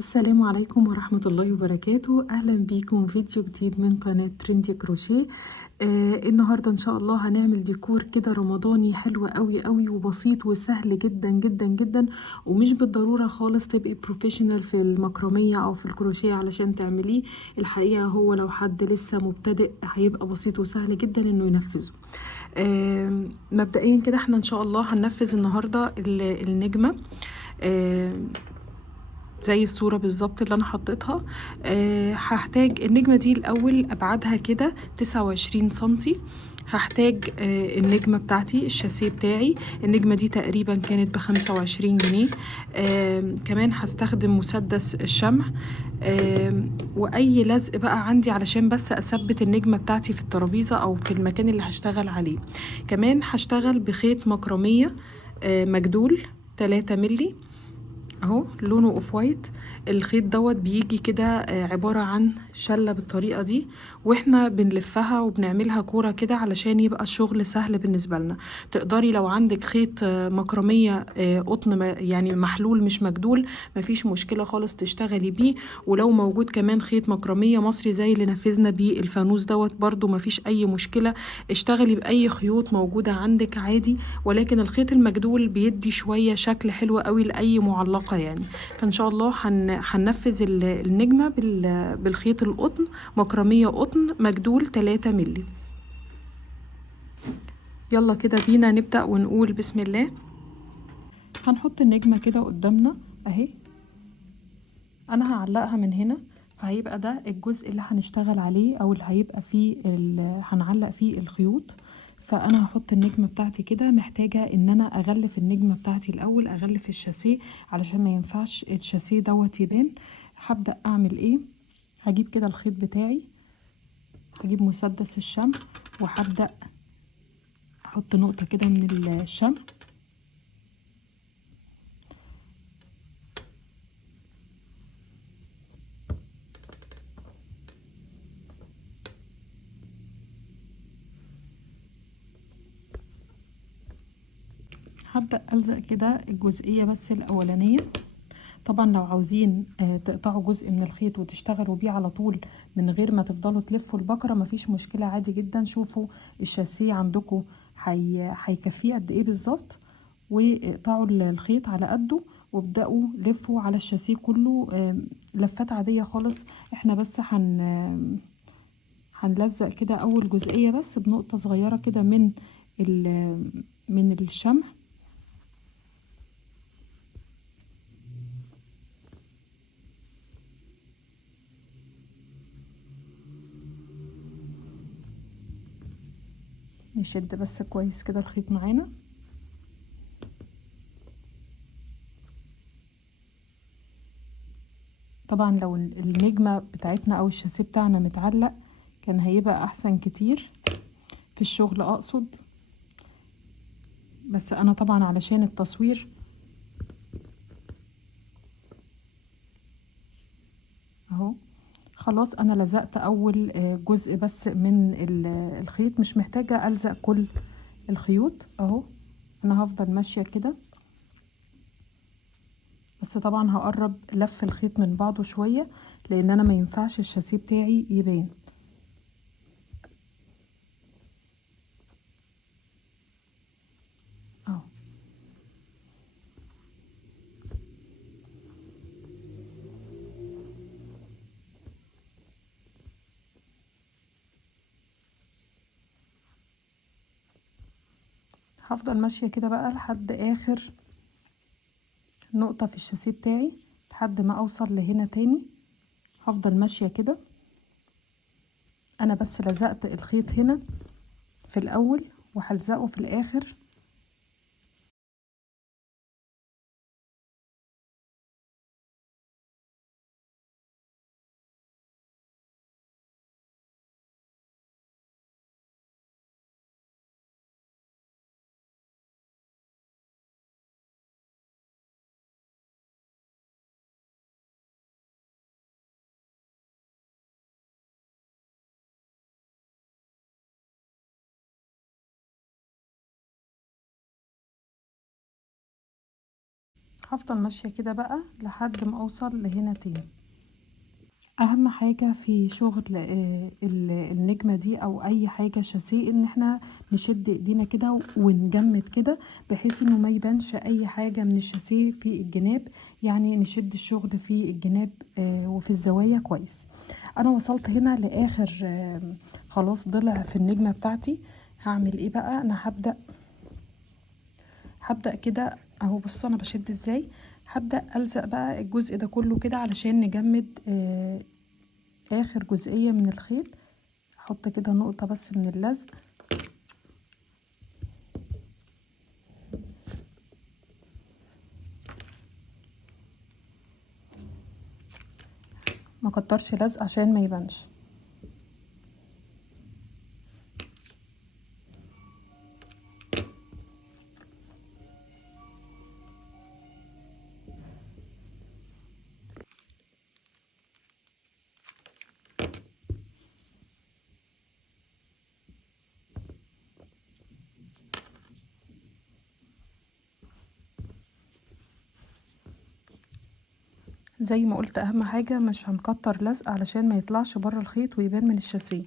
السلام عليكم ورحمة الله وبركاته. أهلا بيكم فيديو جديد من قناة تريندي كروشيه. النهاردة إن شاء الله هنعمل ديكور كده رمضاني حلو قوي قوي وبسيط وسهل جدا جدا جدا، ومش بالضرورة خالص تبقي بروفيشنال في المكرمية أو في الكروشيه علشان تعمليه. الحقيقة هو لو حد لسه مبتدئ هيبقى بسيط وسهل جدا إنه ينفذه. مبدئيا كده احنا إن شاء الله هننفذ النهاردة النجمة زي الصورة بالظبط اللي انا حطيتها. هحتاج النجمة دي الاول ابعادها كده 29 سنتي. هحتاج النجمة بتاعتي الشاسيه بتاعي. النجمة دي تقريبا كانت ب25 جنيه. كمان هستخدم مسدس الشمع واي لزق بقى عندي علشان بس اثبت النجمة بتاعتي في الترابيزة او في المكان اللي هشتغل عليه. كمان هشتغل بخيط مكرمية مجدول 3 ملي اهو، لونه اوف وايت. الخيط دوت بيجي كده عبارة عن شلة بالطريقة دي، واحنا بنلفها وبنعملها كورة كده علشان يبقى الشغل سهل بالنسبة لنا. تقدري لو عندك خيط مكرمية قطن يعني محلول مش مجدول، مفيش مشكلة خالص تشتغلي بيه. ولو موجود كمان خيط مكرمية مصري زي اللي نفذنا بيه الفانوس دوت برضو مفيش اي مشكلة. اشتغلي بأي خيوط موجودة عندك عادي، ولكن الخيط المجدول بيدي شوية شكل حلو قوي لأي معلقة يعني. فإن شاء الله هننفذ النجمة بالخيط القطن، مكرمية قطن مجدول 3 ملي. يلا كده بينا نبدأ ونقول بسم الله. هنحط النجمة كده قدامنا اهي، انا هعلقها من هنا، فهيبقى ده الجزء اللي هنشتغل عليه او اللي هيبقى فيه هنعلق فيه الخيوط. فانا هحط النجمه بتاعتي كده. محتاجه ان انا اغلف النجمه بتاعتي الاول، اغلف الشاسيه علشان ما ينفعش الشاسيه دوت يبان. هبدا اعمل ايه؟ هجيب كده الخيط بتاعي، هجيب مسدس الشمع وهبدا احط نقطه كده من الشمع. هبدا الزق كده الجزئيه بس الاولانيه. طبعا لو عاوزين تقطعوا جزء من الخيط وتشتغلوا بيه على طول من غير ما تفضلوا تلفوا البكرة، مفيش مشكلة عادي جدا. شوفوا الشاسيه عندكم هيكفيه قد ايه بالظبط، واقطعوا الخيط على قده وابدأوا لفوا على الشاسيه كله لفات عادية خالص. احنا بس هنلزق كده اول جزئية بس بنقطة صغيرة كده من الشمع. نشد بس كويس كده الخيط معانا. طبعا لو النجمة بتاعتنا او الشاسيه بتاعنا متعلق كان هيبقى احسن كتير في الشغل اقصد، بس انا طبعا علشان التصوير اهو. خلاص انا لزقت اول جزء بس من الخيط، مش محتاجة الزق كل الخيوط اهو. انا هفضل ماشية كده، بس طبعا هقرب لف الخيط من بعضه شوية لان انا ما ينفعش الشاسيه بتاعي يبان اهو. هفضل ماشية كده بقى لحد اخر نقطة في الشاسيه بتاعي لحد ما اوصل لهنا تاني. هفضل ماشية كده. انا بس لزقت الخيط هنا في الاول وهلزقه في الاخر. هفضل ماشية كده بقى لحد ما اوصل لهنا تاني. اهم حاجة في شغل النجمة دي او اي حاجة شاسيه ان احنا نشد ايدينا كده ونجمد كده بحيث انه ما يبانش اي حاجة من الشاسيه في الجناب، يعني نشد الشغل في الجناب وفي الزوايا كويس. انا وصلت هنا لاخر خلاص ضلع في النجمة بتاعتي. هعمل ايه بقى؟ انا هبدأ كده اهو. بصوا انا بشد ازاي. هبدأ ألزق بقى الجزء ده كله كده علشان نجمد اخر جزئية من الخيط. احط كده نقطة بس من اللزق، ما كترش لزق عشان ما يبانش. زي ما قلت اهم حاجة مش هنكتر لزق علشان ما يطلعش بره الخيط ويبان من الشاسيه.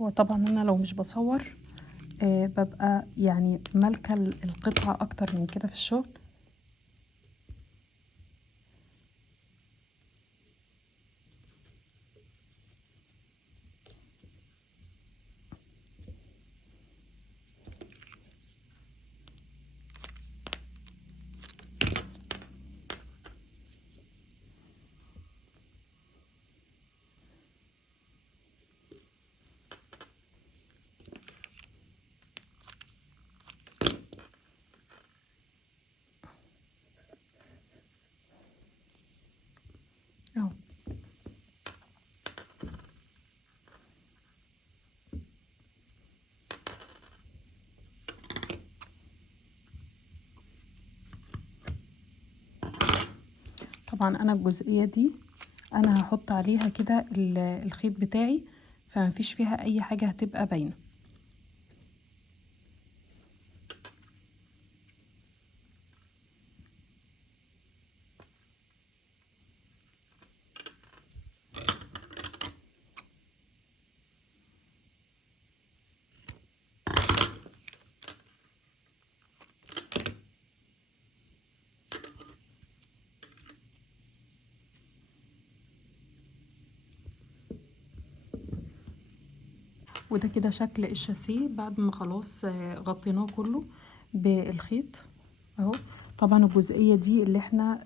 هو طبعا انا لو مش بصور ببقى يعني مالكة القطعة اكتر من كده في الشغل. اهو طبعا انا الجزئية دي انا هحط عليها كده الخيط بتاعي، فمفيش فيها اي حاجة هتبقى باينة. وده كده شكل الشاسيه بعد ما خلاص غطيناه كله بالخيط اهو. طبعا الجزئية دي اللي احنا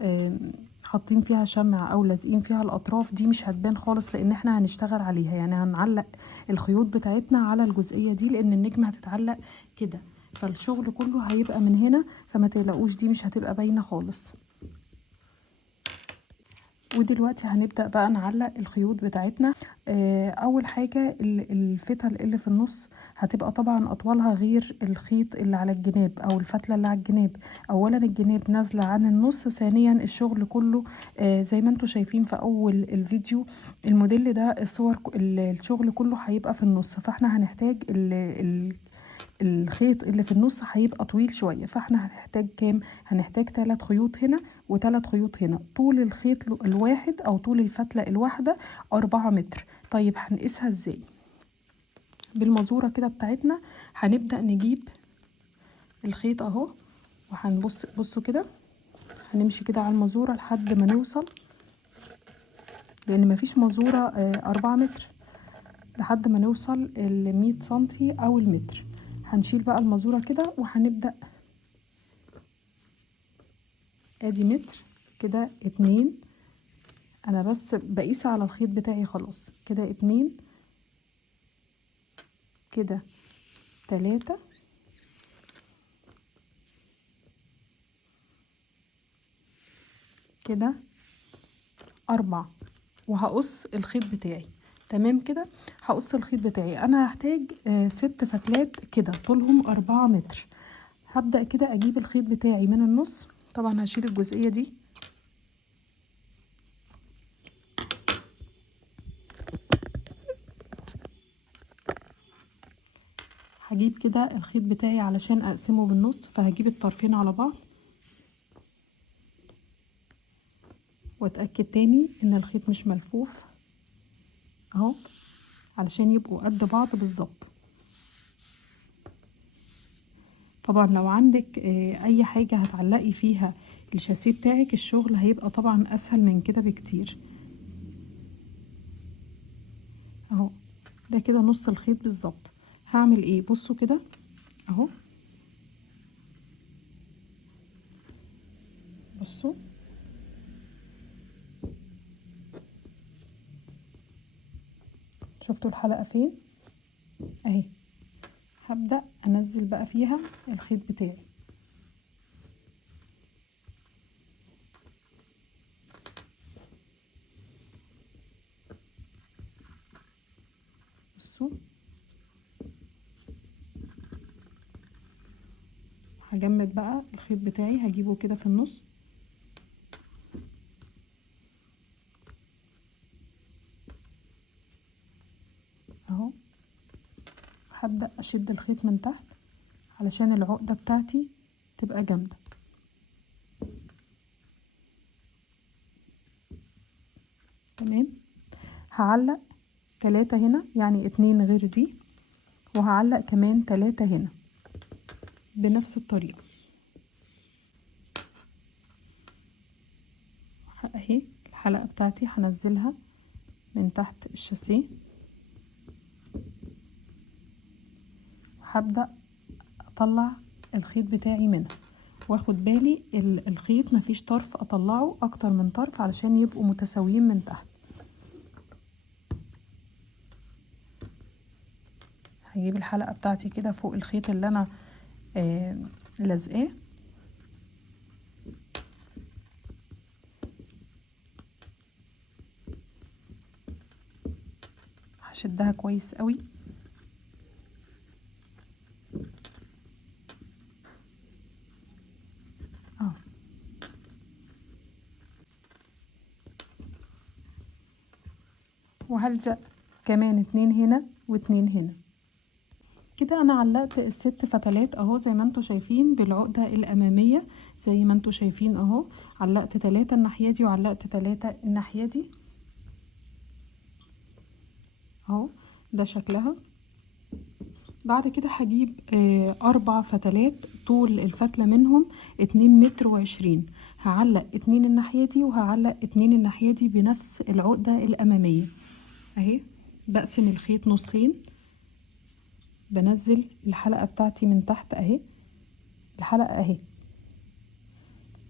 حاطين فيها شمع او لازقين فيها الاطراف دي مش هتبان خالص لان احنا هنشتغل عليها، يعني هنعلق الخيوط بتاعتنا على الجزئية دي لان النجمة هتتعلق كده، فالشغل كله هيبقى من هنا، فما تقلقوش دي مش هتبقى باينة خالص. ودلوقتي هنبدأ بقى نعلق الخيوط بتاعتنا. اول حاجة الفتل اللي في النص هتبقى طبعا اطولها غير الخيط اللي على الجناب او الفتلة اللي على الجناب. اولا الجناب نازلة عن النص، ثانيا الشغل كله زي ما انتم شايفين في اول الفيديو الموديل ده الصور الشغل كله هيبقى في النص، فاحنا هنحتاج الخيط اللي في النص هيبقى طويل شوية، فاحنا هنحتاج كام؟ هنحتاج 3 خيوط هنا و3 خيوط هنا. طول الخيط الواحد او طول الفتلة الواحدة 4 متر. طيب هنقيسها ازاي؟ بالمزورة كده بتاعتنا هنبدأ نجيب الخيط اهو، وهنبص بصوا كده هنمشي كده على المزورة لحد ما نوصل، لان مفيش مزورة 4 متر، لحد ما نوصل ال100 سنتي او المتر. هنشيل بقى المزورة كده وهنبدأ ادي متر كده 2. انا بس بقيس على الخيط بتاعي خلاص. كده 2 كده 3 كده 4 وهقص الخيط بتاعي. تمام كده. هقص الخيط بتاعي. انا هحتاج 6 فتلات كده طولهم 4 متر. هبدأ كده اجيب الخيط بتاعي من النص. طبعا هشيل الجزئية دي. هجيب كده الخيط بتاعي علشان اقسمه بالنص، فهجيب الطرفين على بعض واتأكد تاني ان الخيط مش ملفوف اهو، علشان يبقوا قد بعض بالظبط. طبعا لو عندك اي حاجة هتعلقي فيها الشاسيه بتاعك، الشغل هيبقى طبعا اسهل من كده بكتير اهو. ده كده نص الخيط بالظبط. هعمل ايه؟ بصوا كده اهو، بصوا شفتوا الحلقة فين اهي. هبدأ انزل بقى فيها الخيط بتاعي. بصوا هجمد بقى الخيط بتاعي، هجيبه كده في النص اهو. هبدأ اشد الخيط من تحت علشان العقدة بتاعتي تبقى جامدة. تمام. هعلق 3 هنا، يعني 2 غير دي، وهعلق كمان 3 هنا بنفس الطريقة اهي. الحلقة بتاعتي هنزلها من تحت الشاسيه، وهبدأ اطلع الخيط بتاعي منها، واخد بالي الخيط مفيش طرف اطلعه اكتر من طرف علشان يبقوا متساويين من تحت. هجيب الحلقة بتاعتي كده فوق الخيط اللي انا لازقاه، هشدها كويس قوي اهو. وهلزق كمان 2 هنا و2 هنا. كده انا علقت ال6 فتلات اهو زي ما انتوا شايفين بالعقدة الامامية. زي ما انتوا شايفين اهو، علقت 3 الناحية دي وعلقت 3 الناحية دي اهو. ده شكلها. بعد كده هجيب 4 فتلات طول الفتلة منهم 2 متر و20. هعلق 2 الناحية دي وهعلق 2 الناحية دي بنفس العقدة الامامية اهي. بقسم الخيط نصين، بنزل الحلقة بتاعتي من تحت اهي، الحلقة اهي،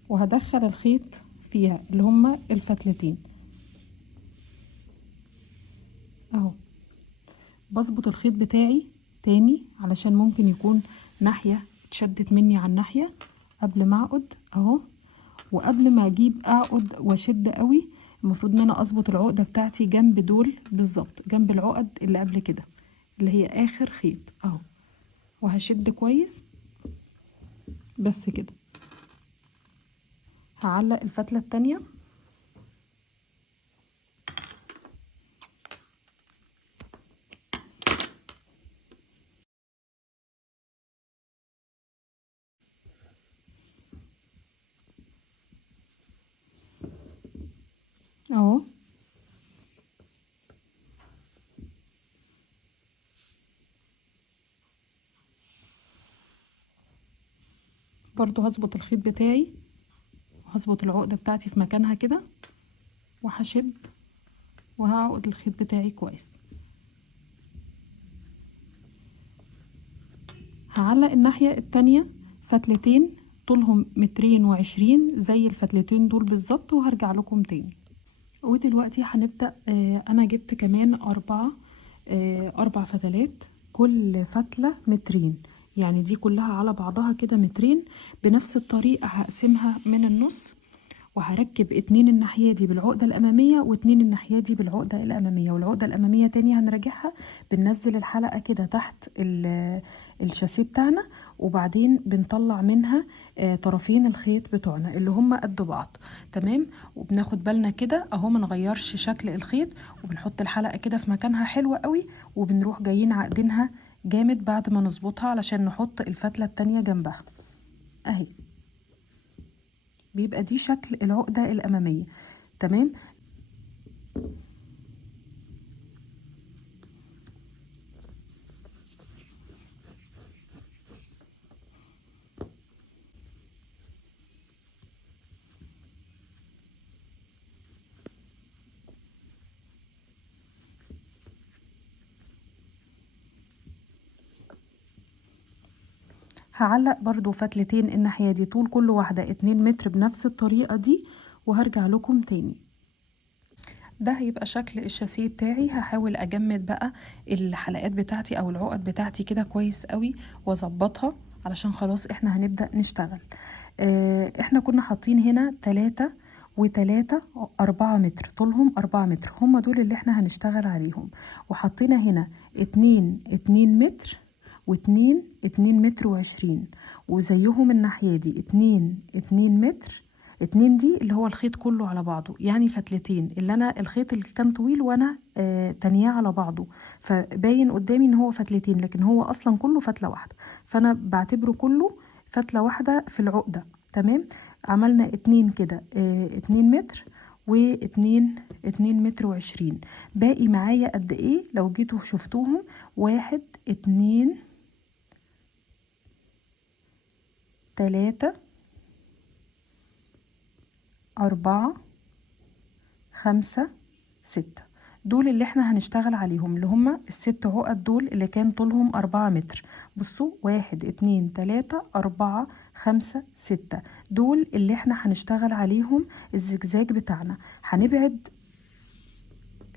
وهدخل الخيط فيها اللي هما الفتلتين اهو. بظبط الخيط بتاعي تاني علشان ممكن يكون ناحية اتشدت مني عن ناحية قبل ما اعقد اهو. وقبل ما اجيب اعقد واشد قوي، المفروض ان انا اظبط العقدة بتاعتي جنب دول بالظبط، جنب العقد اللي قبل كده اللي هي اخر خيط اهو. وهشد كويس بس كده. هعلق الفتلة التانية اهو. برضو هظبط الخيط بتاعي وهظبط العقدة بتاعتي في مكانها كده، وهشد وهعقد الخيط بتاعي كويس. هعلق الناحية التانية فتلتين طولهم 220 زي الفتلتين دول بالظبط، وهرجع لكم تاني. ودلوقتي هنبدأ. انا جبت كمان 4 فتلات، كل فتلة 2 متر، يعني دي كلها على بعضها كده 2 متر. بنفس الطريقة هقسمها من النص، وهركب 2 الناحية دي بالعقدة الأمامية و2 الناحية دي بالعقدة الأمامية. والعقدة الأمامية تاني هنراجعها، بننزل الحلقة كده تحت الشاسيه بتاعنا، وبعدين بنطلع منها طرفين الخيط بتوعنا اللي هم قد بعض. تمام. وبناخد بالنا كده اهو ما نغيرش شكل الخيط، وبنحط الحلقة كده في مكانها حلوة قوي، وبنروح جايين عقدينها جامد بعد ما نظبطها علشان نحط الفتلة التانية جنبها اهي. بيبقى دي شكل العقدة الأمامية. تمام. هعلق برضو فتلتين الناحية دي، طول كل واحدة 2 متر بنفس الطريقة دي، وهرجع لكم تاني. ده هيبقى شكل الشاسيه بتاعي. هحاول اجمد بقى الحلقات بتاعتي او العقد بتاعتي كده كويس قوي واظبطها، علشان خلاص احنا هنبدأ نشتغل. احنا كنا حاطين هنا 3 و3 4 متر، طولهم 4 متر، هم دول اللي احنا هنشتغل عليهم. وحطينا هنا 2 متر و2 2 متر و20، وزيهم الناحية دي 2 متر. 2 دي اللي هو الخيط كله على بعضه، يعني فتلتين، اللي انا الخيط اللي كان طويل وانا تانياه على بعضه، فباين قدامي ان هو فتلتين، لكن هو اصلا كله فتلة واحدة، فانا بعتبره كله فتلة واحدة في العقدة. تمام. عملنا 2 كده، 2 متر و2 متر و20. باقي معايا قد ايه لو جيتوا شفتوهم؟ 1 2 3 4 5 6. دول اللي احنا هنشتغل عليهم، اللي هما ال6 عقد دول اللي كان طولهم 4 متر. بصوا 1 2 3 4 5 6، دول اللي احنا هنشتغل عليهم الزجزاج بتاعنا. هنبعد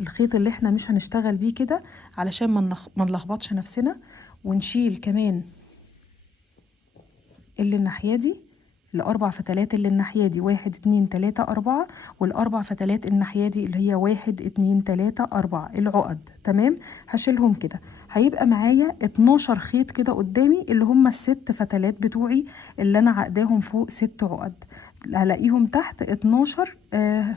الخيط اللي احنا مش هنشتغل بيه كده علشان ما نلخبطش نفسنا، ونشيل كمان اللي الناحية دي، الأربع فتلات اللي الناحية دي 1 2 3 4، والأربع فتلات الناحية دي اللي هي 1 2 3 4 العقد. تمام. هشيلهم كده، هيبقى معايا 12 خيط كده قدامي، اللي هم ال6 فتلات بتوعي اللي أنا عقداهم فوق 6 عقد. هلاقيهم تحت 12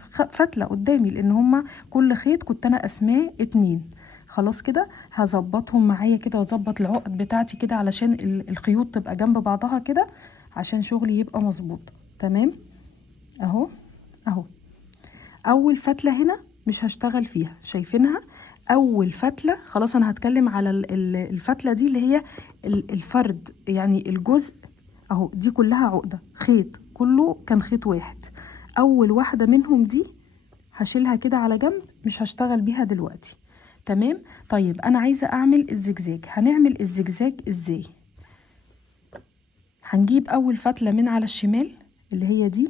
فتلة قدامي، لأن هم كل خيط كنت أنا قسماه 2. خلاص كده هظبطهم معايا كده، واظبط العقد بتاعتي كده علشان الخيوط تبقى جنب بعضها كده، عشان شغلي يبقى مظبوط. تمام. اهو اهو اول فتله هنا مش هشتغل فيها، شايفينها؟ اول فتله خلاص. انا هتكلم على الفتله دي اللي هي الفرد، يعني الجزء اهو. دي كلها عقده، خيط كله كان خيط واحد. اول واحده منهم دي هشيلها كده على جنب، مش هشتغل بيها دلوقتي. تمام. طيب انا عايزه اعمل الزجزاج. هنعمل الزجزاج ازاي؟ هنجيب اول فتله من على الشمال اللي هي دي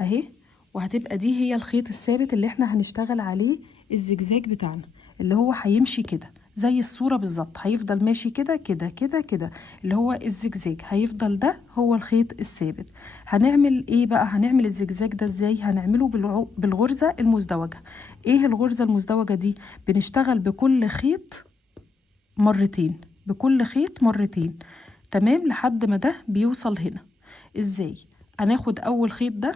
اهي، وهتبقى دي هي الخيط الثابت اللي احنا هنشتغل عليه الزجزاج بتاعنا، اللي هو هيمشي كده زي الصوره بالظبط، هيفضل ماشي كده كده كده كده، اللي هو الزجزاج هيفضل ده هو الخيط الثابت. هنعمل ايه بقى؟ هنعمل الزجزاج ده ازاي؟ هنعمله بالغرزه المزدوجه. ايه الغرزه المزدوجه دي؟ بنشتغل بكل خيط مرتين، بكل خيط مرتين. تمام. لحد ما ده بيوصل هنا. ازاي؟ هناخد اول خيط ده،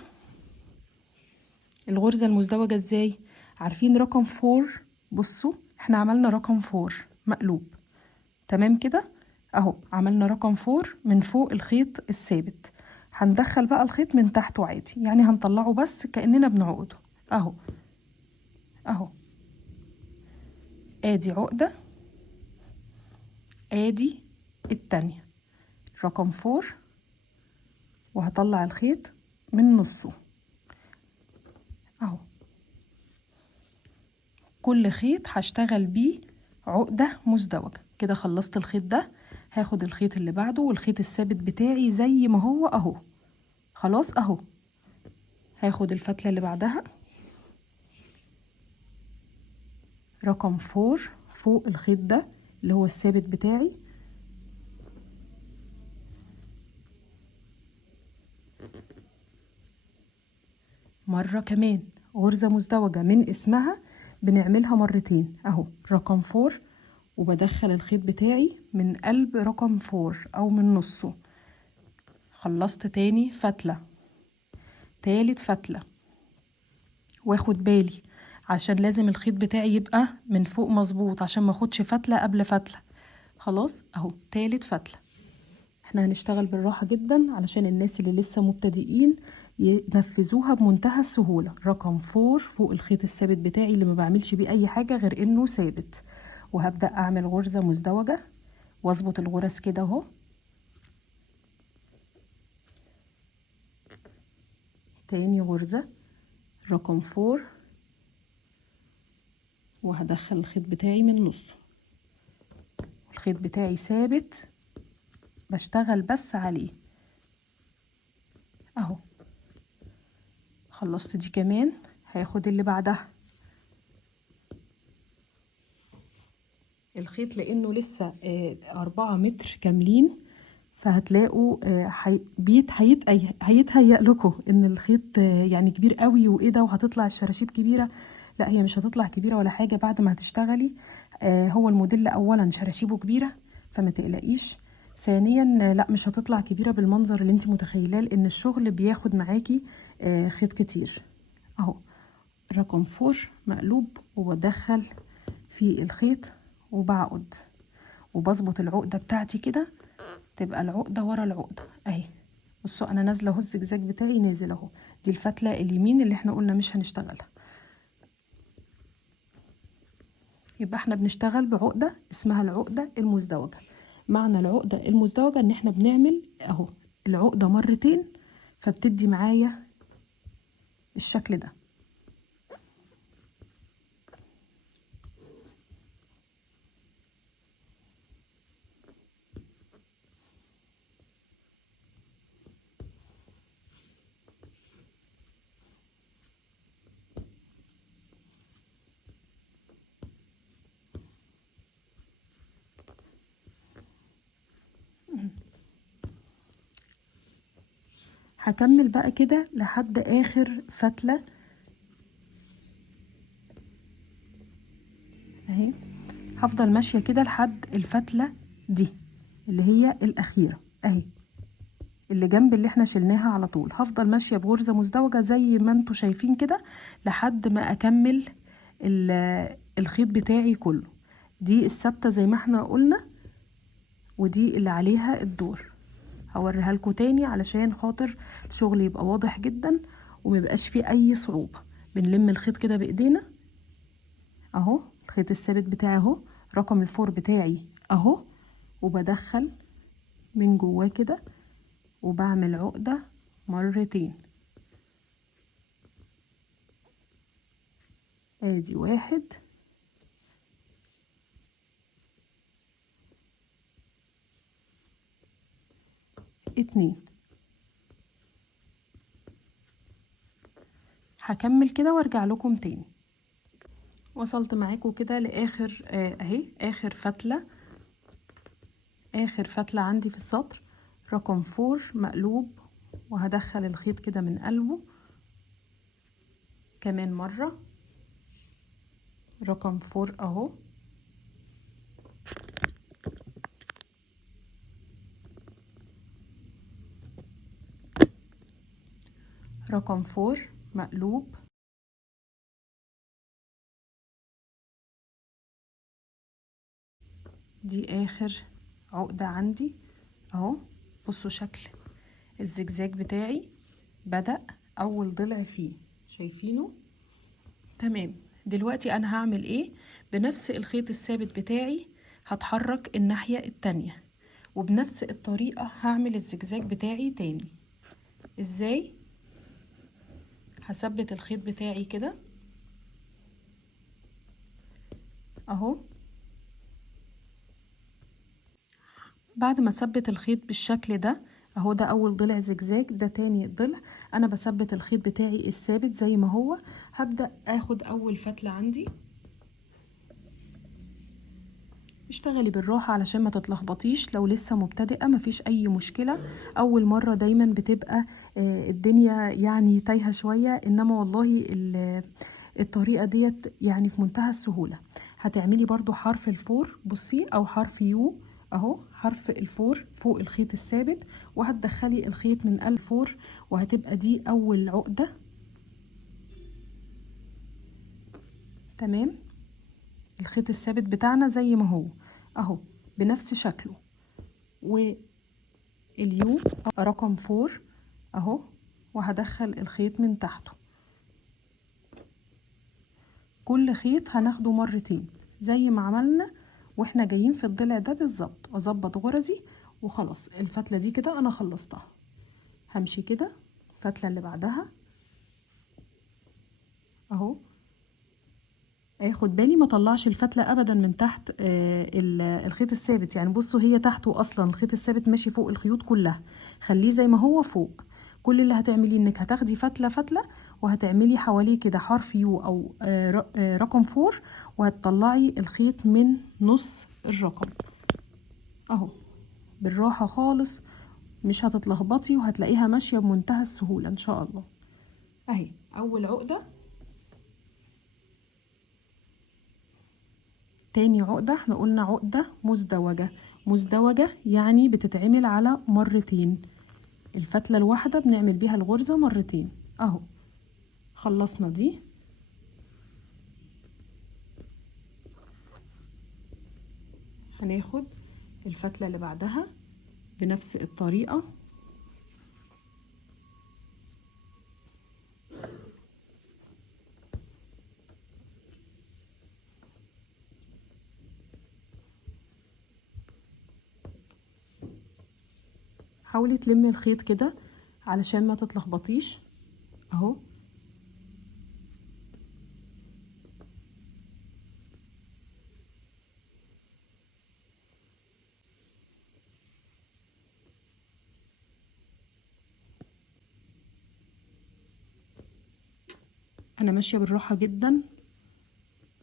الغرزة المزدوجة ازاي؟ عارفين رقم 4؟ بصوا احنا عملنا رقم 4 مقلوب. تمام كده اهو، عملنا رقم 4 من فوق الخيط الثابت. هندخل بقى الخيط من تحته عادي، يعني هنطلعه بس كأننا بنعقده اهو اهو. ادي عقدة، ادي التانية رقم 4، وهطلع الخيط من نصه اهو. كل خيط هشتغل بيه عقدة مزدوجة. كده خلصت الخيط ده، هاخد الخيط اللي بعده، والخيط الثابت بتاعي زي ما هو اهو خلاص اهو. هاخد الفتلة اللي بعدها رقم 4 فوق الخيط ده اللي هو الثابت بتاعي، مرة كمان. غرزة مزدوجة من اسمها بنعملها مرتين اهو، رقم 4 وبدخل الخيط بتاعي من قلب رقم 4 او من نصه. خلصت تاني فتلة، تالت فتلة، واخد بالي عشان لازم الخيط بتاعي يبقى من فوق مظبوط عشان ما اخدش فتلة قبل فتلة. خلاص اهو تالت فتلة. احنا هنشتغل بالراحة جدا علشان الناس اللي لسه مبتدئين ينفذوها بمنتهى السهولة. رقم 4 فوق الخيط الثابت بتاعي اللي ما بعملش بيه اي حاجة غير انه ثابت، وهبدأ اعمل غرزة مزدوجة واظبط الغرز كده اهو. تاني غرزة رقم 4 وهدخل الخيط بتاعي من نصه، الخيط بتاعي ثابت بشتغل بس عليه اهو. خلصت دي كمان، هاخد اللي بعدها. الخيط لانه لسه 4 متر كاملين، فهتلاقوا هيتهيأ لكم ان الخيط يعني كبير قوي وايه ده وهتطلع الشراشيب كبيره. لا، هي مش هتطلع كبيره ولا حاجه بعد ما هتشتغلي. هو الموديل اولا شراشيبه كبيره فما تقلقيش. ثانيا لا، مش هتطلع كبيره بالمنظر اللي انت متخيلاه، لان الشغل بياخد معاكي خيط كتير اهو. رقم 4 مقلوب وبدخل في الخيط وبعقد وبظبط العقده بتاعتي كده، تبقى العقده ورا العقده اهي. بصوا انا نازله اهو، الزجزاج بتاعي نازل اهو. دي الفتله اليمين اللي احنا قلنا مش هنشتغلها. يبقى احنا بنشتغل بعقده اسمها العقده المزدوجه. معنى العقده المزدوجه ان احنا بنعمل اهو العقده مرتين، فبتدي معايا الشكل ده. هكمل بقى كده لحد اخر فتله اهي. هفضل ماشيه كده لحد الفتله دي اللي هي الاخيره اهي، اللي جنب اللي احنا شلناها على طول. هفضل ماشيه بغرزه مزدوجه زي ما انتوا شايفين كده لحد ما اكمل الخيط بتاعي كله. دي الثابته زي ما احنا قلنا، ودي اللي عليها الدور. هوريها لكم تاني علشان خاطر الشغل يبقى واضح جدا وميبقاش فيه اي صعوبه. بنلم الخيط كده بايدينا اهو، الخيط الثابت بتاعي اهو، رقم الفور بتاعي اهو، وبدخل من جواه كده وبعمل عقده مرتين. ادي 1 2. هكمل كده وارجع لكم تاني. وصلت معاكم كده لاخر اهي اخر فتله، اخر فتله عندي في السطر رقم 4 مقلوب، وهدخل الخيط كده من قلبه كمان مره. رقم 4 اهو، رقم 4 مقلوب، دي اخر عقدة عندي اهو. بصوا شكل الزجزاج بتاعي بدأ اول ضلع فيه، شايفينه؟ تمام. دلوقتي انا هعمل ايه؟ بنفس الخيط الثابت بتاعي هتحرك الناحية التانية، وبنفس الطريقة هعمل الزجزاج بتاعي تاني. ازاي؟ هثبت الخيط بتاعي كده اهو. بعد ما اثبت الخيط بالشكل ده اهو ده اول ضلع زجزاج، ده تاني ضلع. انا بثبت الخيط بتاعي الثابت زي ما هو. هبدأ اخد اول فتلة عندي. اشتغلي بالراحة علشان ما تتلخبطيش، لو لسه مبتدئة مفيش اي مشكلة. اول مرة دايما بتبقى الدنيا يعني تايهة شوية، انما والله الطريقة ديت يعني في منتهى السهولة. هتعملي برضو حرف الفور، بصي، او حرف يو اهو، حرف الفور فوق الخيط الثابت، وهتدخلي الخيط من قلب فور، وهتبقى دي اول عقدة. تمام. الخيط الثابت بتاعنا زي ما هو اهو بنفس شكله، واليو رقم فور اهو، وهدخل الخيط من تحته. كل خيط هناخده مرتين زي ما عملنا واحنا جايين في الضلع ده بالظبط. اظبط غرزي وخلاص. الفتلة دي كده انا خلصتها. همشي كده الفتلة اللي بعدها اهو، اخد بالي ما طلعش الفتلة ابدا من تحت الخيط الثابت. يعني بصوا هي تحته اصلا، الخيط الثابت ماشي فوق الخيوط كلها، خليه زي ما هو فوق. كل اللي هتعمليه انك هتاخدي فتلة فتلة، وهتعملي حواليه كده حرف يو او رقم فور، وهتطلعي الخيط من نص الرقم اهو، بالراحة خالص، مش هتتلخبطي، وهتلاقيها ماشية بمنتهى السهولة ان شاء الله. اهي اول عقدة. تاني عقدة احنا قلنا عقدة مزدوجة. مزدوجة يعني بتتعمل على مرتين، الفتلة الواحدة بنعمل بيها الغرزة مرتين اهو. خلصنا دي. هناخد الفتلة اللي بعدها بنفس الطريقة. حاولي تلمي الخيط كده علشان ما تتلخبطيش اهو. انا ماشية بالراحة جدا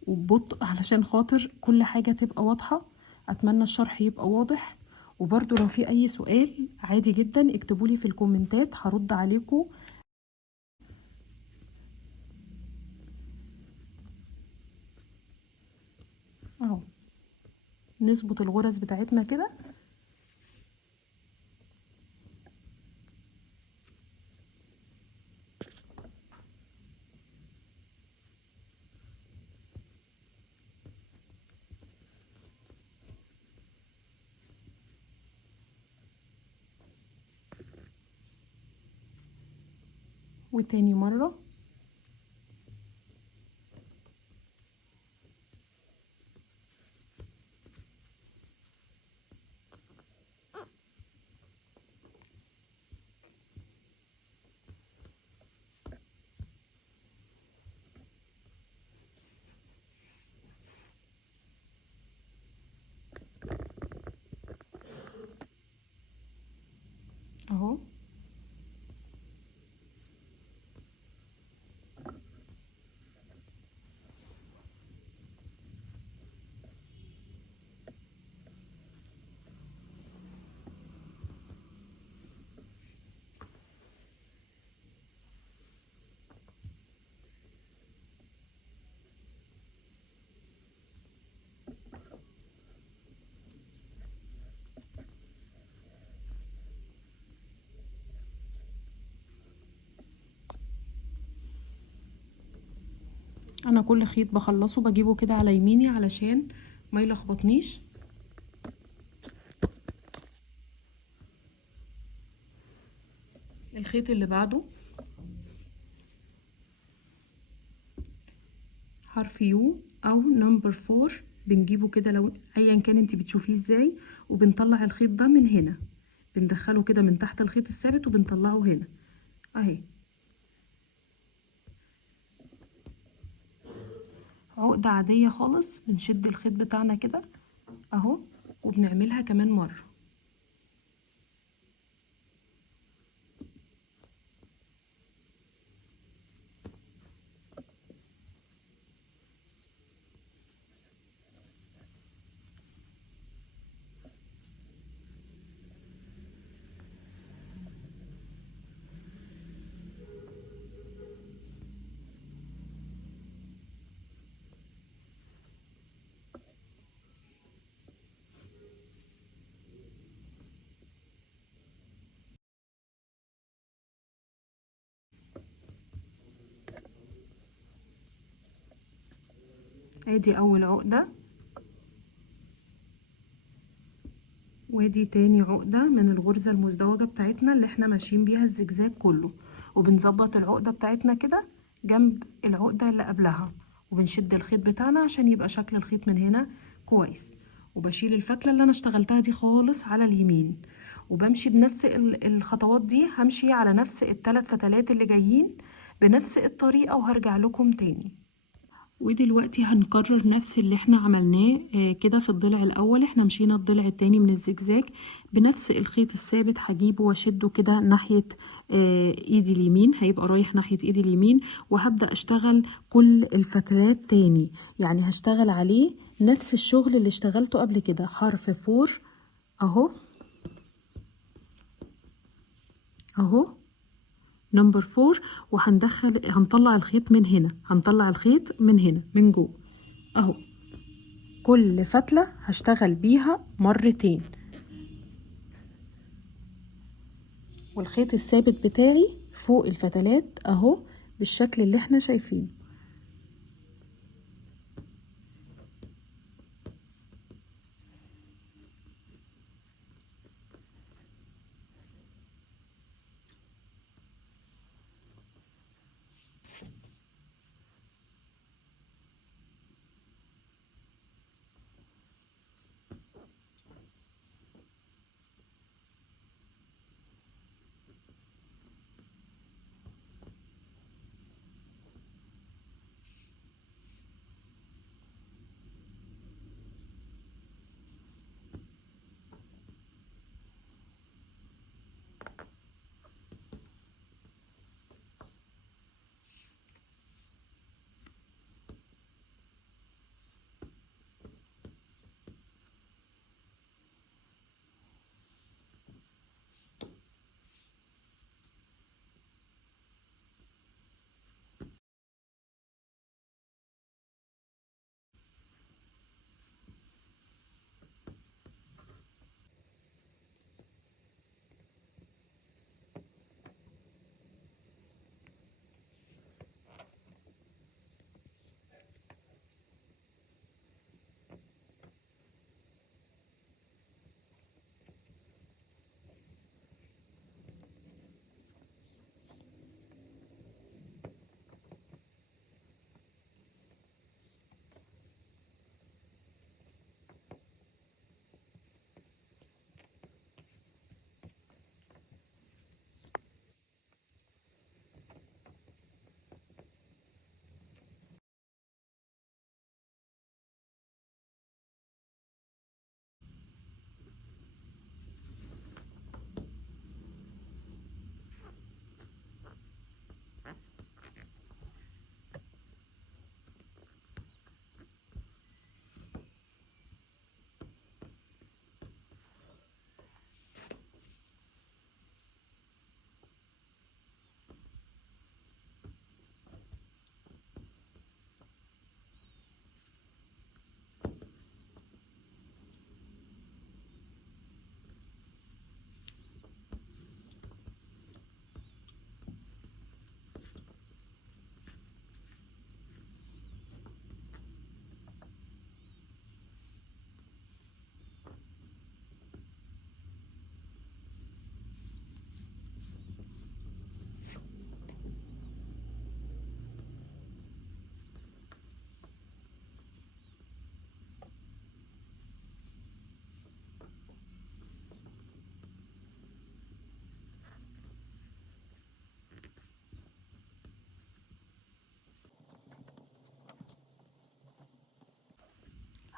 وببطء علشان خاطر كل حاجة تبقى واضحة. اتمنى الشرح يبقى واضح، وبرضو لو في اي سؤال عادي جدا اكتبولي في الكومنتات هرد عليكم. اهو نظبط الغرز بتاعتنا كده. وتاني مرة اهو. انا كل خيط بخلصه بجيبه كده على يميني علشان ما يلخبطنيش. الخيط اللي بعده حرف يو او نمبر فور، بنجيبه كده لو ايا كان انت بتشوفيه ازاي، وبنطلع الخيط ده من هنا، بندخله كده من تحت الخيط الثابت وبنطلعه هنا اهي. عقدة عادية خالص، بنشد الخيط بتاعنا كده اهو، وبنعملها كمان مرة. ادي اول عقدة، وادي تاني عقدة من الغرزة المزدوجة بتاعتنا اللي احنا ماشيين بيها الزجزاج كله، وبنظبط العقدة بتاعتنا كده جنب العقدة اللي قبلها، وبنشد الخيط بتاعنا عشان يبقى شكل الخيط من هنا كويس. وبشيل الفتلة اللي انا اشتغلتها دي خالص على اليمين، وبمشي بنفس الخطوات دي، همشي على نفس الثلاث فتلات اللي جايين بنفس الطريقة وهرجع لكم تاني. ودلوقتي هنكرر نفس اللي احنا عملناه كده في الضلع الاول. احنا مشينا الضلع التاني من الزجزاج بنفس الخيط الثابت، هجيبه واشده كده ناحية ايدي اليمين، هيبقى رايح ناحية ايدي اليمين، وهبدأ اشتغل كل الفتلات تاني، يعني هشتغل عليه نفس الشغل اللي اشتغلته قبل كده. حرف 4 اهو، اهو نمبر 4، هنطلع الخيط من هنا، هنطلع الخيط من هنا من جوه اهو. كل فتلة هشتغل بيها مرتين، والخيط الثابت بتاعي فوق الفتلات اهو بالشكل اللي احنا شايفينه.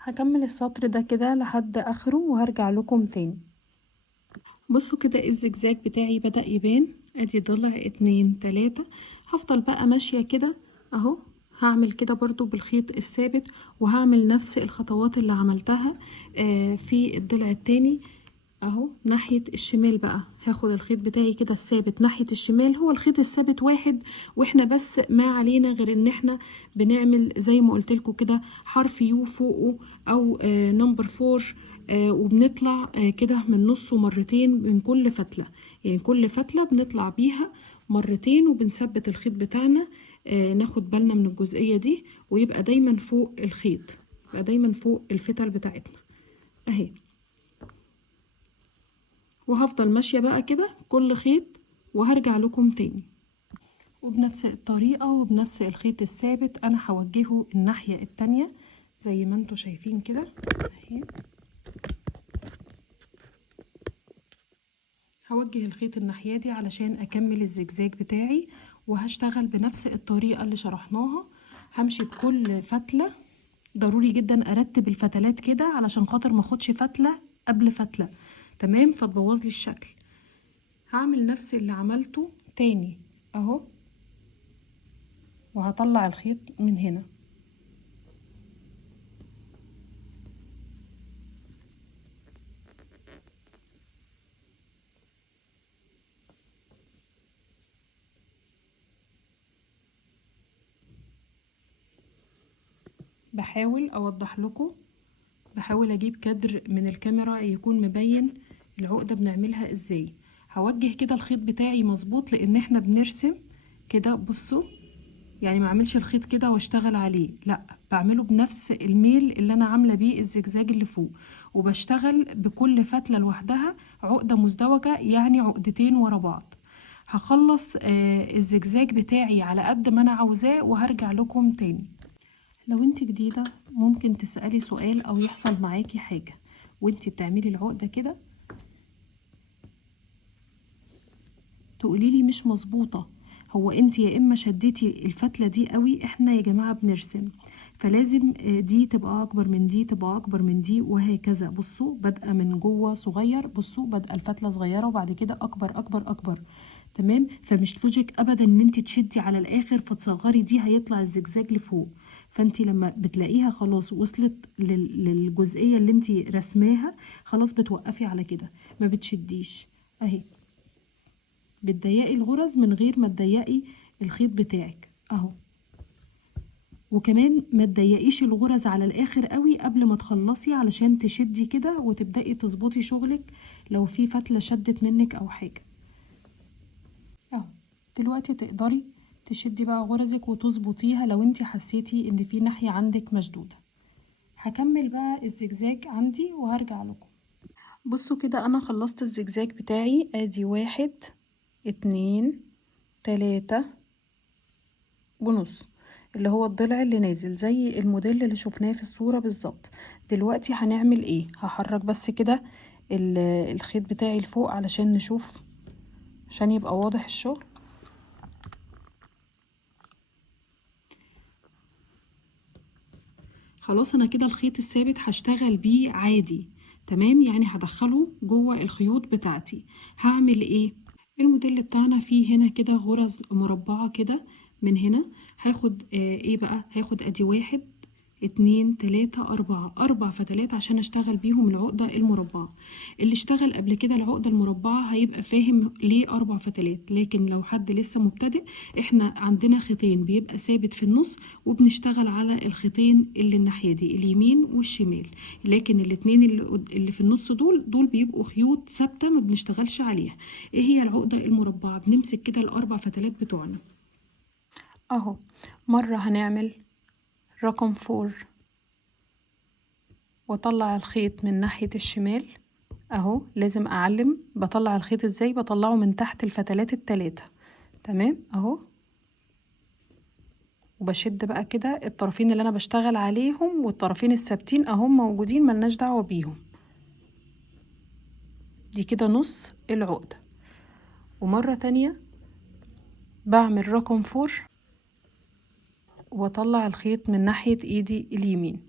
هكمل السطر ده كده لحد اخره وهرجع لكم تاني. بصوا كده الزجزاج بتاعي بدأ يبان، ادي ضلع 2 3. هفضل بقى ماشية كده اهو، هعمل كده برضو بالخيط الثابت، وهعمل نفس الخطوات اللي عملتها في الضلع التاني اهو. ناحية الشمال بقى هاخد الخيط بتاعي كده الثابت ناحية الشمال، هو الخيط الثابت واحد، واحنا بس ما علينا غير ان احنا بنعمل زي ما قلتلكوا كده حرف يو فوقه او نمبر 4، وبنطلع كده من نصه مرتين من كل فتلة، يعني كل فتلة بنطلع بيها مرتين وبنثبت الخيط بتاعنا ناخد بالنا من الجزئية دي، ويبقى دايما فوق الخيط، يبقى دايما فوق الفتل بتاعتنا اهي. وهفضل ماشية بقى كده كل خيط وهرجع لكم تاني. وبنفس الطريقة وبنفس الخيط الثابت انا هوجهه الناحية التانية زي ما انتوا شايفين كده اهي. هوجه الخيط الناحية دي علشان اكمل الزجزاج بتاعي، وهشتغل بنفس الطريقة اللي شرحناها. همشي بكل فتلة، ضروري جدا ارتب الفتلات كده علشان خاطر ما اخدش فتلة قبل فتلة، تمام، فتبوظ لي الشكل. هعمل نفس اللي عملته تاني اهو، وهطلع الخيط من هنا. بحاول اوضح لكم، بحاول اجيب كادر من الكاميرا يكون مبين العقدة بنعملها ازاي. هوجه كده الخيط بتاعي مظبوط لان احنا بنرسم كده، بصوا يعني ما اعملش الخيط كده واشتغل عليه، لا، بعمله بنفس الميل اللي انا عامله بيه الزجزاج اللي فوق، وبشتغل بكل فتله لوحدها عقده مزدوجه، يعني عقدتين ورا بعض. هخلص الزجزاج بتاعي على قد ما انا عاوزاه وهرجع لكم تاني. لو انت جديده ممكن تسالي سؤال او يحصل معاكي حاجه وانت بتعملي العقده كده، تقوليلي مش مظبوطه، هو انت يا اما شديتي الفتله دي قوي، احنا يا جماعه بنرسم فلازم دي تبقى اكبر من دي تبقى اكبر من دي وهكذا. بصوا بادئه من جوه صغير، بصوا بادئه الفتله صغيره وبعد كده اكبر اكبر اكبر، تمام. فمش لوجيك ابدا ان انت تشدي على الاخر فتصغري دي، هيطلع الزجزاج لفوق. فانت لما بتلاقيها خلاص وصلت للجزئيه اللي انت رسماها، خلاص بتوقفي على كده، ما بتشديش اهي. بتضيقي الغرز من غير ما تضيقي الخيط بتاعك اهو. وكمان ما تضيقيش الغرز على الاخر قوي قبل ما تخلصي علشان تشدي كده وتبدأي تظبطي شغلك لو في فتلة شدت منك او حاجة اهو. دلوقتي تقدري تشدي بقى غرزك وتظبطيها لو انت حسيتي ان في ناحية عندك مشدودة. هكمل بقى الزجزاج عندي وهرجع لكم. بصوا كده انا خلصت الزجزاج بتاعي، ادي 1 2 3 ونص، اللي هو الضلع اللي نازل زي الموديل اللي شفناه في الصورة بالظبط. دلوقتي هنعمل ايه؟ هحرك بس كده الخيط بتاعي لفوق علشان نشوف، عشان يبقى واضح الشغل. خلاص انا كده الخيط الثابت هشتغل بيه عادي، تمام، يعني هدخله جوه الخيوط بتاعتي. هعمل ايه؟ الموديل بتاعنا فيه هنا كده غرز مربعة كده من هنا. هاخد ايه بقى؟ هاخد ادي 1 2 3 4 4 فتلات عشان اشتغل بيهم العقدة المربعة. اللي اشتغل قبل كده العقدة المربعة هيبقى فاهم ليه 4 فتلات، لكن لو حد لسه مبتدئ، احنا عندنا خيطين بيبقى ثابت في النص وبنشتغل على الخيطين اللي الناحية دي اليمين والشمال، لكن الاتنين اللي في النص دول بيبقوا خيوط ثابتة ما بنشتغلش عليها. ايه هي العقدة المربعة؟ بنمسك كده الاربع فتلات بتوعنا اهو. مرة هنعمل رقم 4 واطلع الخيط من ناحية الشمال اهو. لازم اعلم بطلع الخيط ازاي، بطلعه من تحت الفتلات التلاتة، تمام اهو. وبشد بقى كده الطرفين اللي انا بشتغل عليهم والطرفين الثابتين اهم موجودين ملناش دعوة بيهم. دي كده نص العقدة. ومرة تانية بعمل رقم 4 واطلع الخيط من ناحية ايدي اليمين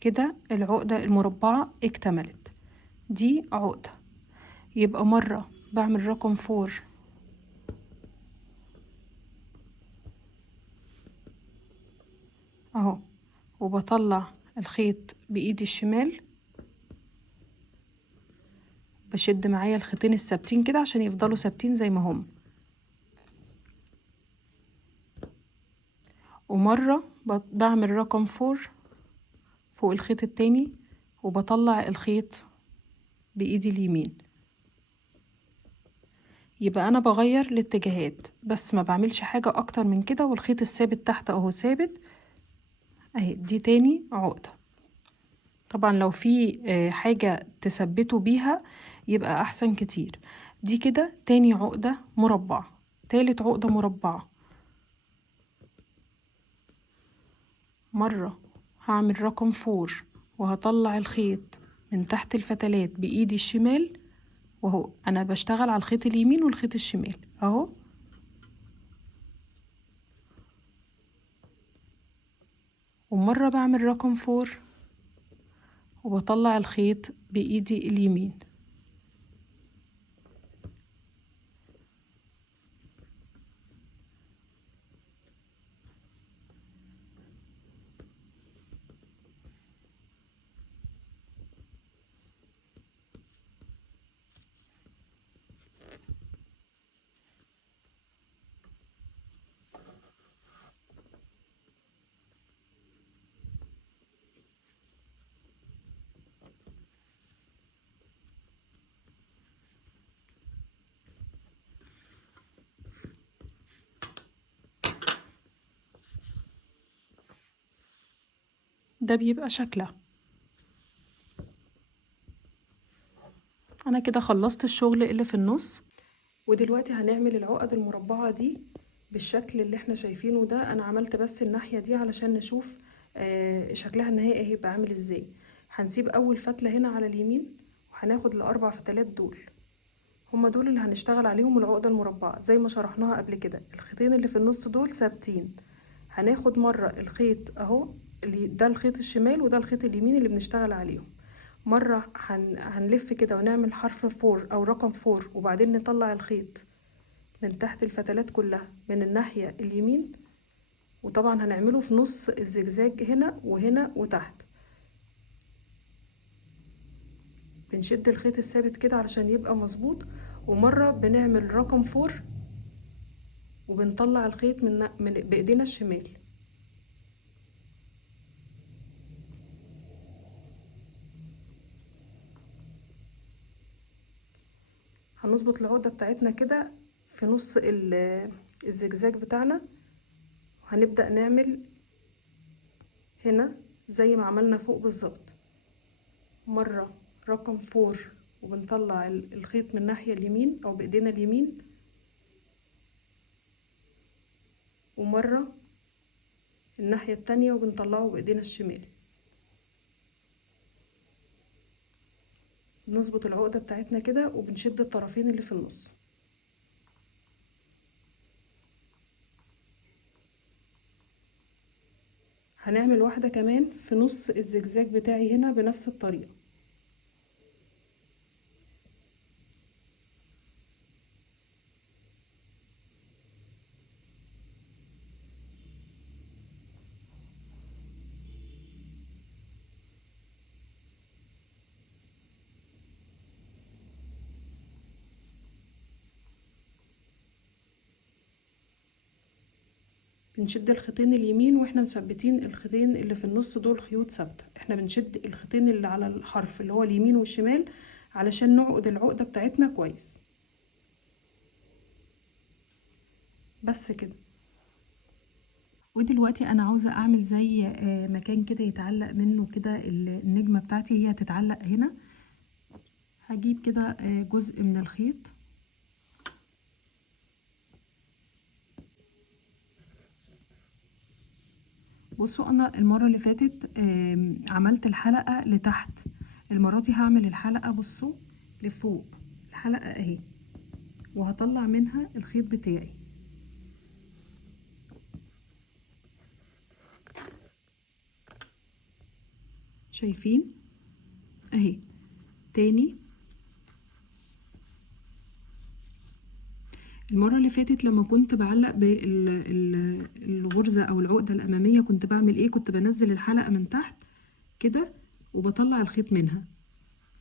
كده. العقدة المربعة اكتملت، دي عقدة. يبقى مرة بعمل رقم 4 اهو، وبطلع الخيط بايدي الشمال، بشد معايا الخيطين الثابتين كده عشان يفضلوا ثابتين زي ما هم. ومرة بعمل رقم 4 فوق الخيط التاني وبطلع الخيط بايدي اليمين. يبقى انا بغير الاتجاهات بس ما بعملش حاجة اكتر من كده، والخيط الثابت تحت اهو ثابت اهي. دي تاني عقدة. طبعا لو في حاجة تثبته بيها يبقى احسن كتير. دي كده تاني عقدة مربعة. تالت عقدة مربعة، مرة هعمل رقم 4 وهطلع الخيط من تحت الفتلات بايدي الشمال، وهو انا بشتغل على الخيط اليمين والخيط الشمال اهو. ومرة بعمل رقم 4 وبطلع الخيط بايدي اليمين. ده بيبقى شكلها. انا كده خلصت الشغل اللي في النص، ودلوقتي هنعمل العقد المربعة دي بالشكل اللي احنا شايفينه ده. انا عملت بس الناحية دي علشان نشوف شكلها النهائي هيبقى عامل ازاي. هنسيب اول فتلة هنا على اليمين، وهناخد الاربع فتلات دول، هما دول اللي هنشتغل عليهم العقدة المربعة زي ما شرحناها قبل كده. الخيطين اللي في النص دول ثابتين. هناخد مرة الخيط اهو، اللي ده الخيط الشمال وده الخيط اليمين اللي بنشتغل عليهم. مرة هنلف كده ونعمل حرف 4 او رقم 4، وبعدين نطلع الخيط من تحت الفتلات كلها من الناحية اليمين. وطبعا هنعمله في نص الزجزاج هنا وهنا وتحت. بنشد الخيط الثابت كده علشان يبقى مظبوط. ومرة بنعمل رقم 4 وبنطلع الخيط من بايدينا الشمال. هنظبط العقدة بتاعتنا كده في نص الزجزاج بتاعنا، وهنبدأ نعمل هنا زي ما عملنا فوق بالظبط. مرة رقم 4 وبنطلع الخيط من الناحية اليمين او بايدينا اليمين، ومرة الناحية التانية وبنطلعه بايدينا الشمال. بنظبط العقدة بتاعتنا كده وبنشد الطرفين اللي في النص. هنعمل واحدة كمان في نص الزجزاج بتاعي هنا بنفس الطريقة. بنشد الخيطين اليمين واحنا مثبتين الخيطين اللي في النص دول خيوط ثابته. احنا بنشد الخيطين اللي على الحرف اللي هو اليمين والشمال علشان نعقد العقده بتاعتنا كويس. بس كده. ودلوقتي انا عاوزه اعمل زي مكان كده يتعلق منه كده النجمه بتاعتي، هي هتتعلق هنا. هجيب كده جزء من الخيط، بصوا انا المره اللي فاتت عملت الحلقه لتحت، المره دي هعمل الحلقه بصوا لفوق. الحلقه اهي، وهطلع منها الخيط بتاعي. شايفين اهي. تاني، المرة اللي فاتت لما كنت بعلق بالغرزة او العقدة الامامية كنت بعمل ايه؟ كنت بنزل الحلقة من تحت كده وبطلع الخيط منها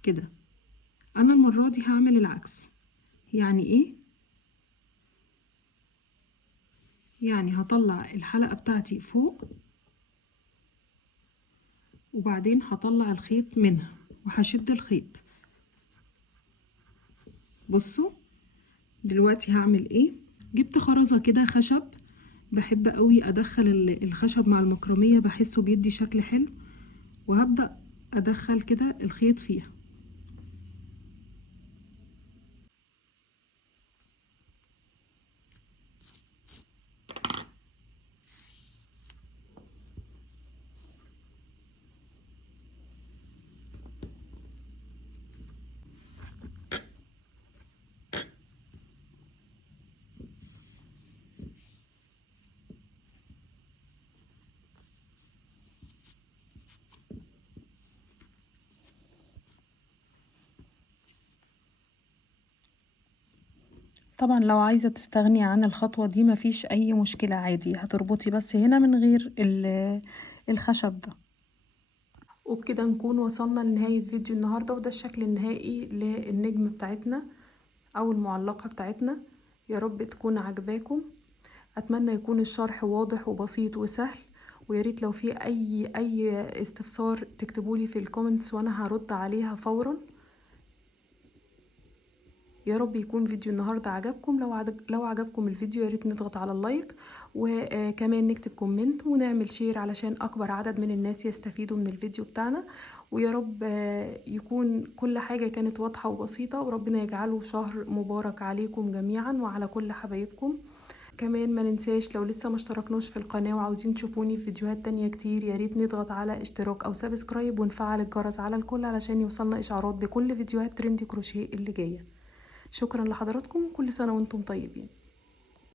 كده. انا المرة دي هعمل العكس. يعني ايه؟ يعني هطلع الحلقة بتاعتي فوق وبعدين هطلع الخيط منها وهشد الخيط. بصوا دلوقتي هعمل ايه. جبت خرزة كده خشب، بحب قوي ادخل الخشب مع المكرمية، بحسه بيدي شكل حلو، وهبدأ ادخل كده الخيط فيها. طبعا لو عايزة تستغني عن الخطوة دي مفيش اي مشكلة، عادي هتربطي بس هنا من غير الخشب ده. وبكده نكون وصلنا لنهاية فيديو النهاردة، وده الشكل النهائي للنجم بتاعتنا او المعلقة بتاعتنا. يا رب تكون عجباكم، اتمنى يكون الشرح واضح وبسيط وسهل، وياريت لو في اي استفسار تكتبولي في الكومنتس وانا هرد عليها فورا. يا رب يكون فيديو النهارده عجبكم. لو عجبكم الفيديو ياريت نضغط على اللايك، وكمان نكتب كومنت ونعمل شير علشان اكبر عدد من الناس يستفيدوا من الفيديو بتاعنا. ويا رب يكون كل حاجة كانت واضحة وبسيطة، وربنا يجعله شهر مبارك عليكم جميعا وعلى كل حبايبكم. كمان ما ننساش لو لسه ما اشتركناش في القناة وعاوزين تشوفوني في فيديوهات تانية كتير، ياريت نضغط على اشتراك او سبسكرايب ونفعل الجرس على الكل علشان يوصلنا اشعارات بكل فيديوهات ترندي كروشيه اللي جاية. شكرا لحضراتكم، كل سنة وانتم طيبين.